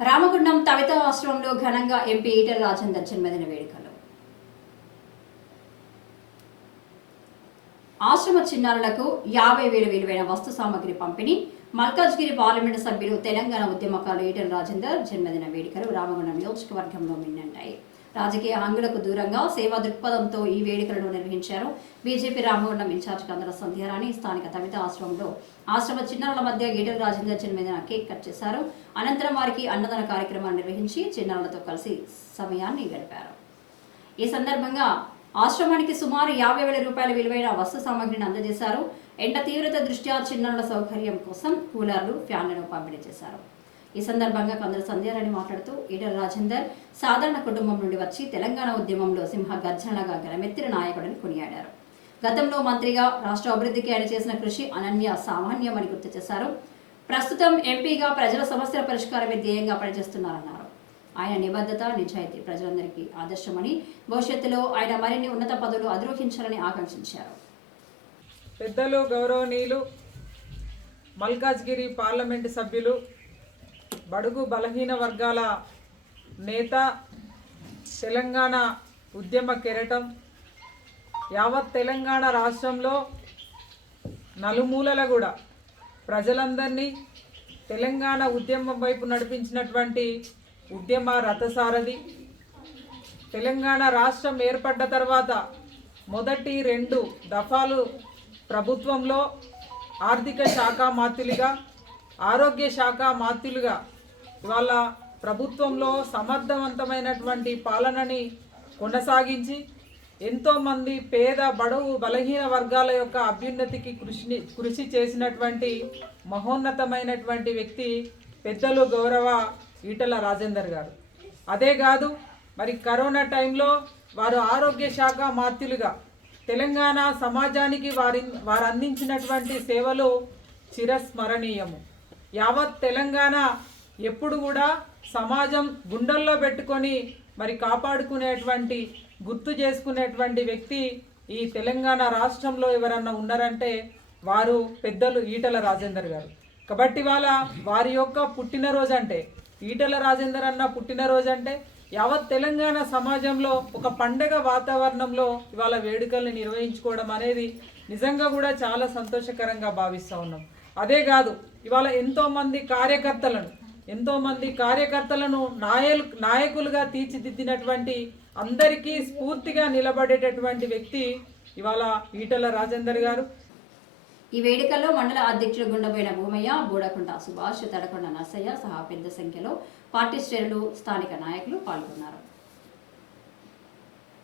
రామగుండం తవిత ఆశ్రమంలో ఘనంగా ఎంపీ ఈటెల రాజేందర్ జన్మదిన వేడుకలు. ఆశ్రమ చిన్నారులకు 50,000 విలువైన వస్తు సామగ్రి పంపిణీ. మల్కాజ్గిరి పార్లమెంటు సభ్యులు తెలంగాణ ఉద్యమకారులు ఈటెల రాజేందర్ జన్మదిన వేడుకలు రామగుండం నియోజకవర్గంలో మిన్నంటాయి. రాజకీయ హంగులకు దూరంగా సేవా దృక్పథంతో ఈ వేడుకలను నిర్వహించారు. బీజేపీ రామగుండం ఇన్ఛార్జ్ కందల సంధ్యారాణి స్థానిక తవిత ఆశ్రమంలో ఆశ్రమ చిన్నారుల మధ్య ఈటెల రాజేందర్ జన్మదిన కేక్ కట్ చేశారు. అనంతరం వారికి అన్నదాన కార్యక్రమాన్ని నిర్వహించి చిన్నారులతో కలిసి సమయాన్ని గడిపారు. ఈ సందర్భంగా ఆశ్రమానికి సుమారు 50,000 రూపాయల విలువైన వస్తు సామగ్రిని అందజేశారు. ఎండ తీవ్రత దృష్ట్యా చిన్నారుల సౌకర్యం కోసం కూలర్లు, ఫ్యాన్లను పంపిణీ చేశారు. ఈ సందర్భంగా కందల సంధ్యారాణి మాట్లాడుతూ ఈటెల రాజేందర్ సాధారణ కుటుంబం నుండి వచ్చి తెలంగాణ ఉద్యమంలో సింహ గర్జనగా గలమెత్తిన నాయకుడిని కొనియాడారు. గతంలో మంత్రిగా రాష్ట్ర అభివృద్ధికి ఆయన చేసిన కృషి అనన్య సామాన్యమని గుర్తు చేశారు. ప్రస్తుతం ఎంపీగా ప్రజల సమస్యల పరిష్కారమే ధ్యేయంగా పనిచేస్తున్నారన్నారు. ఆయన నిబద్ధత, నిజాయితీ ప్రజలందరికీ ఆదర్శమని, భవిష్యత్తులో ఆయన మరిన్ని ఉన్నత పదవులు అధిరోహించాలని ఆకాంక్షించారు. పెద్దలు, గౌరవనీయులు, మల్కాజ్గిరి పార్లమెంటు సభ్యులు, బడుగు బలహీన వర్గాల నేత, తెలంగాణ ఉద్యమ కెరటం, యావత్ తెలంగాణ రాష్ట్రంలో నలుమూలల కూడా ప్రజలందరినీ తెలంగాణ ఉద్యమం వైపు నడిపించినటువంటి ఉద్యమ రథసారథి, తెలంగాణ రాష్ట్రం ఏర్పడ్డ తర్వాత మొదటి 2 దఫాలు ప్రభుత్వంలో ఆర్థిక శాఖ మాత్యులుగా, ఆరోగ్య శాఖ మాత్యులుగా ఇవాళ ప్రభుత్వంలో సమర్థవంతమైనటువంటి పాలనని కొనసాగించి ఎంతోమంది పేద, బడుగు, బలహీన వర్గాల యొక్క అభ్యున్నతికి కృషి చేసినటువంటి మహోన్నతమైనటువంటి వ్యక్తి పెద్దలు గౌరవ ఈటెల రాజేందర్ గారు. అదే కాదు, మరి కరోనా టైంలో వారు ఆరోగ్య శాఖ మాత్యులుగా తెలంగాణ సమాజానికి వారు అందించినటువంటి సేవలు చిరస్మరణీయము. యావత్ తెలంగాణ ఎప్పుడు కూడా సమాజం గుండెల్లో పెట్టుకొని మరి కాపాడుకునేటువంటి, గుర్తు చేసుకునేటువంటి వ్యక్తి ఈ తెలంగాణ రాష్ట్రంలో ఎవరన్నా ఉన్నారంటే వారు పెద్దలు ఈటెల రాజేందర్ గారు. కాబట్టి ఇవాళ వారి యొక్క పుట్టినరోజు అంటే, ఈటెల రాజేందర్ అన్న పుట్టినరోజు అంటే యావత్ తెలంగాణ సమాజంలో ఒక పండగ వాతావరణంలో ఇవాళ వేడుకల్ని నిర్వహించుకోవడం అనేది నిజంగా కూడా చాలా సంతోషకరంగా భావిస్తూ ఉన్నాం. అదే కాదు, ఇవాళ ఎంతోమంది కార్యకర్తలను నాయకులుగా తీర్చిదిద్దినటువంటి, అందరికీ స్ఫూర్తిగా నిలబడేటటువంటి వ్యక్తి ఇవాళ ఈటెల రాజేందర్ గారు. ఈ వేడుకల్లో మండల అధ్యక్షులు గుండబోయిన భూమయ్య, బూడకుంట సుభాష్, తడకొండ నర్సయ్య సహా పెద్ద సంఖ్యలో పార్టీ శ్రేణులు, స్థానిక నాయకులు పాల్గొన్నారు.